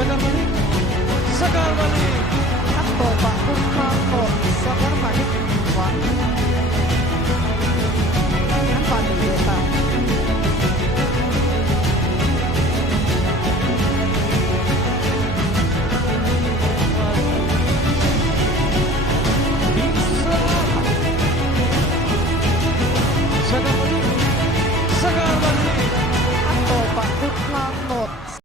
Sagarmalik. Sagarmalik. Takbo pa kumako sa karmanik wa. Ang pamilya pa. Bisa. Sagarmalik. Sagarmalik. Takbo pa kumako